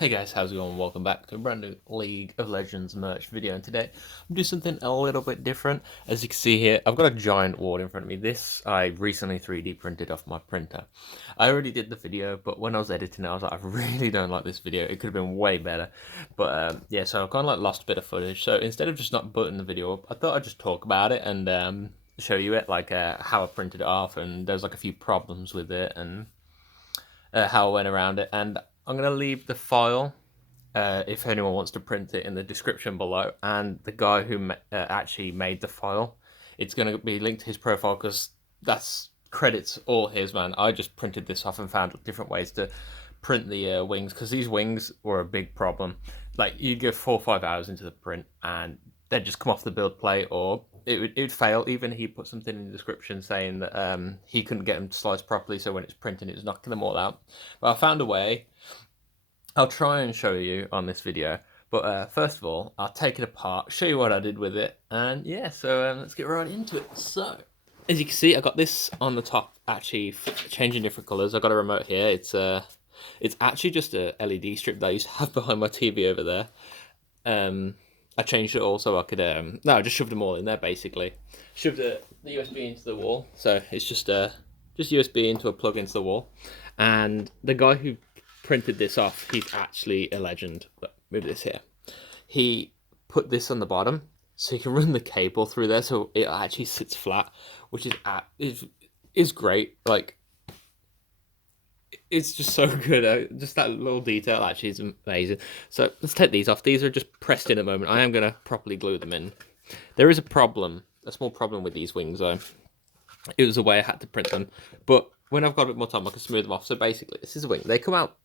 Hey guys, how's it going? Welcome back to a brand new League of Legends merch video, and today I'm doing something a little bit different. As you can see here, I've got a giant wall in front of me. This I recently 3D printed off my printer. I already did the video, but when I was editing it, I was like, I really don't like this video. It could have been way better. But yeah, so I've kind of like lost a bit of footage. So instead of just not putting the video up, I thought I'd just talk about it and show you it, like how I printed it off, and there's like a few problems with it and how I went around it. And I'm going to leave the file, if anyone wants to print it, in the description below. And the guy who actually made the file, it's going to be linked to his profile because that's credits all his, man. I just printed this off and found different ways to print the wings, because these wings were a big problem. Like, you'd go 4 or 5 hours into the print and they'd just come off the build plate, or it would fail. Even he put something in the description saying that he couldn't get them to slice properly, so when it's printing, it was knocking them all out. But I found a way. I'll try and show you on this video. But first of all, I'll take it apart, show you what I did with it, and yeah, so let's get right into it. So, as you can see, I got this on the top, actually changing different colours. I got a remote here. It's actually just a LED strip that I used to have behind my TV over there. I changed it all so I could, no, I just shoved them all in there, basically. Shoved the USB into the wall, so it's just USB into a plug into the wall. And the guy who printed this off, he's actually a legend. But move this here. He put this on the bottom, so you can run the cable through there, so it actually sits flat, which is great. Like, it's just so good. Just that little detail actually is amazing. So let's take these off. These are just pressed in at the moment. I am going to properly glue them in. There is a problem, a small problem with these wings though. It was a way I had to print them, but when I've got a bit more time, I can smooth them off. So basically, this is a wing. They've come out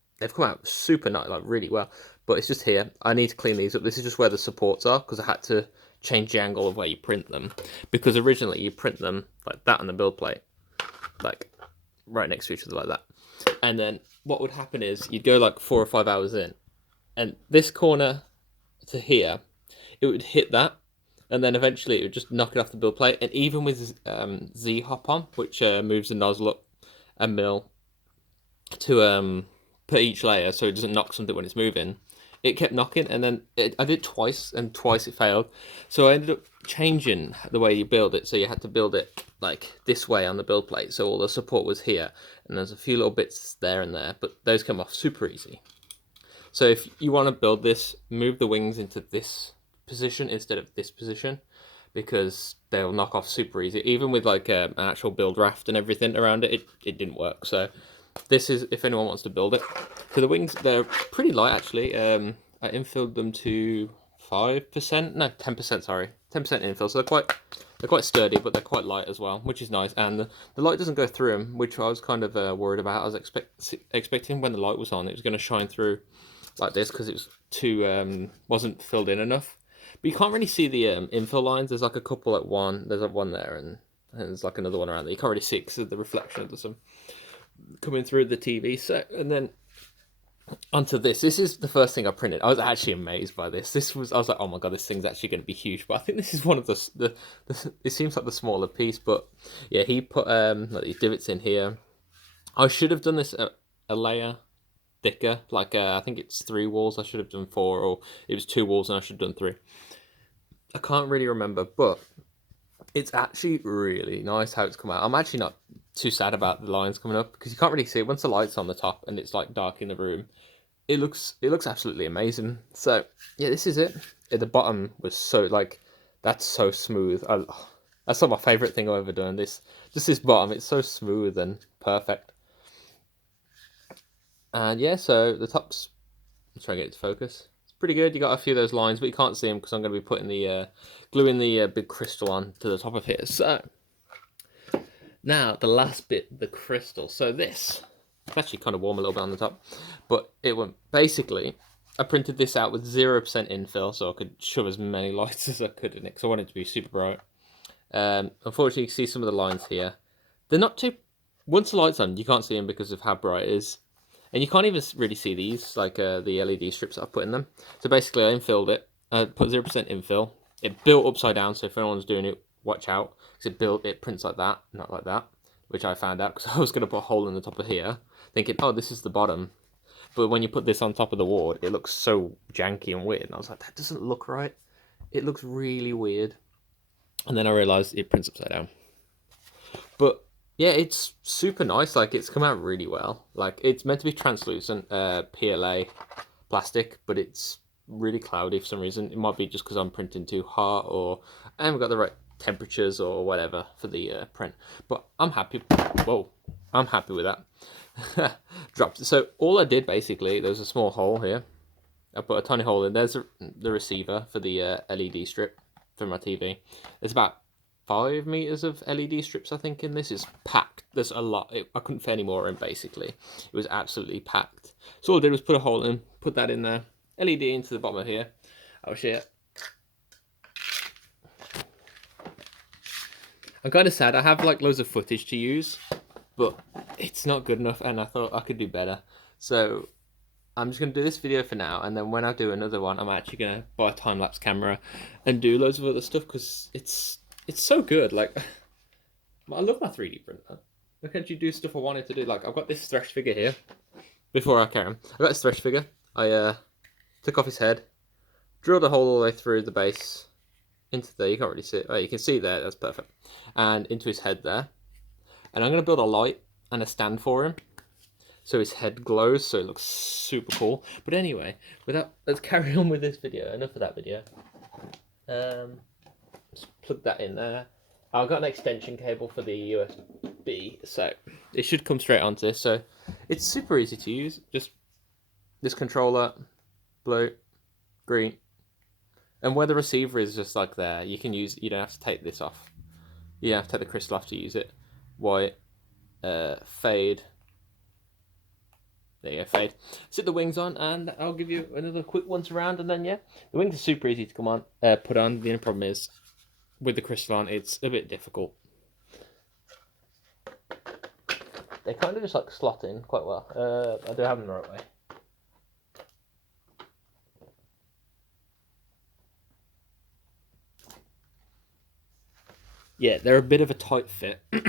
super nice, like really well. But it's just here. I need to clean these up. This is just where the supports are, because I had to change the angle of where you print them. Because originally you print them like that on the build plate, like right next to each other like that. And then what would happen is you'd go like 4 or 5 hours in, and this corner to here, it would hit that, and then eventually it would just knock it off the build plate. And even with Z hop on, which moves the nozzle up a mil to put each layer so it doesn't knock something when it's moving, it kept knocking. And then I did twice, and twice it failed. So I ended up changing the way you build it. So you had to build it like this way on the build plate, so all the support was here, and there's a few little bits there and there, but those come off super easy. So if you want to build this, move the wings into this position instead of this position, because they'll knock off super easy. Even with like an actual build raft and everything around it, it didn't work. So this is if anyone wants to build it. So the wings, they're pretty light actually. I infilled them to 5%, no, 10%, sorry, 10% infill. So they're quite sturdy, but they're quite light as well, which is nice. And the light doesn't go through them, which I was kind of worried about. I was expecting when the light was on, it was going to shine through like this, because it was too wasn't filled in enough. But you can't really see the infill lines. There's like a couple at one. There's like one there, and there's like another one around there. You can't really see it because of the reflection of the sun coming through the TV. So, and then onto this. This is the first thing I printed. I was actually amazed by this. I was like, oh my god, this thing's actually going to be huge. But I think this is one of the it seems like the smaller piece. But yeah, he put like these divots in here. I should have done this a layer thicker. Like I think it's 3 walls. I should have done 4, or it was 2 walls and I should have done 3. I can't really remember, but it's actually really nice how it's come out. I'm actually not too sad about the lines coming up, because you can't really see it once the light's on the top and it's like dark in the room. It looks absolutely amazing. So yeah, this is it. At the bottom was so like, that's so smooth. That's like my favorite thing I've ever done. This bottom, it's so smooth and perfect. And yeah, so the top's, I'm trying to get it to focus. It's pretty good. You got a few of those lines, but you can't see them because I'm going to be putting the gluing the big crystal on to the top of here. So now the last bit, the crystal. So this, it's actually kind of warm a little bit on the top, but it went basically. I printed this out with 0% infill, so I could shove as many lights as I could in it, because I wanted it to be super bright. Unfortunately, you can see some of the lines here. They're not too. Once the light's on, you can't see them because of how bright it is. And you can't even really see these, like the LED strips that I've put in them. So basically, I infilled it. I put 0% infill. It built upside down, so if anyone's doing it, watch out. Because it prints like that, not like that. Which I found out because I was going to put a hole in the top of here, thinking, oh, this is the bottom. But when you put this on top of the board, it looks so janky and weird. And I was like, that doesn't look right. It looks really weird. And then I realised it prints upside down. But yeah, it's super nice. Like, it's come out really well. Like, it's meant to be translucent PLA plastic, but it's really cloudy for some reason. It might be just because I'm printing too hot, or I haven't got the right temperatures or whatever for the print. But I'm happy. Whoa, I'm happy with that. Dropped. So all I did basically, there's a small hole here. I put a tiny hole in. There's the receiver for the LED strip for my TV. There's about 5 meters of LED strips, I think, in this. Is packed. There's a lot. I couldn't fit any more in, basically. It was absolutely packed. So all I did was put a hole in, put that in there, LED into the bottom of here. I'll show you. I'm kind of sad. I have like loads of footage to use, but it's not good enough, and I thought I could do better. So I'm just going to do this video for now, and then when I do another one, I'm actually going to buy a time-lapse camera and do loads of other stuff, because it's so good. Like, I love my 3D printer. I can actually do stuff I wanted to do. Like, I've got this Thresh figure here. Before I carry on, I've got this Thresh figure. I took off his head, drilled a hole all the way through the base, into there. You can't really see it. Oh, you can see there. That's perfect. And into his head there. And I'm going to build a light and a stand for him, so his head glows, so it looks super cool. But anyway, let's carry on with this video. Enough of that video. Just plug that in there. I've got an extension cable for the USB, so it should come straight onto this. So it's super easy to use. Just this controller, blue, green, and where the receiver is just like there, you can use. You don't have to take this off. You don't have to take the crystal off to use it. White, fade. There you go, fade. Sit the wings on, and I'll give you another quick once around, and then yeah, the wings are super easy to come on, put on. The only problem is with the crystal on, it's a bit difficult. They kind of just like slot in quite well. I do have them the right way. Yeah, they're a bit of a tight fit. Put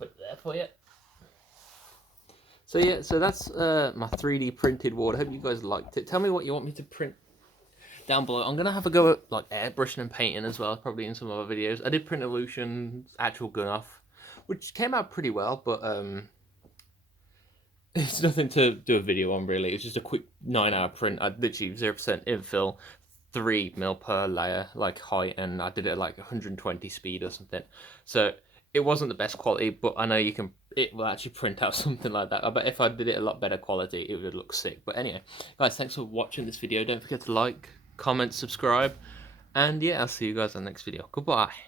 it there for you. So yeah, so that's my 3D printed ward. I hope you guys liked it. Tell me what you want me to print down below. I'm gonna have a go at like airbrushing and painting as well, probably in some other videos. I did print Illusion's actual gun off, which came out pretty well, but it's nothing to do a video on really. It's just a quick 9-hour print. I literally 0% infill, 3mm per layer, like height, and I did it at like 120 speed or something. So it wasn't the best quality, but I know it will actually print out something like that. I bet if I did it a lot better quality, it would look sick. But anyway, guys, thanks for watching this video. Don't forget to like, comment, subscribe, and yeah, I'll see you guys on the next video. Goodbye.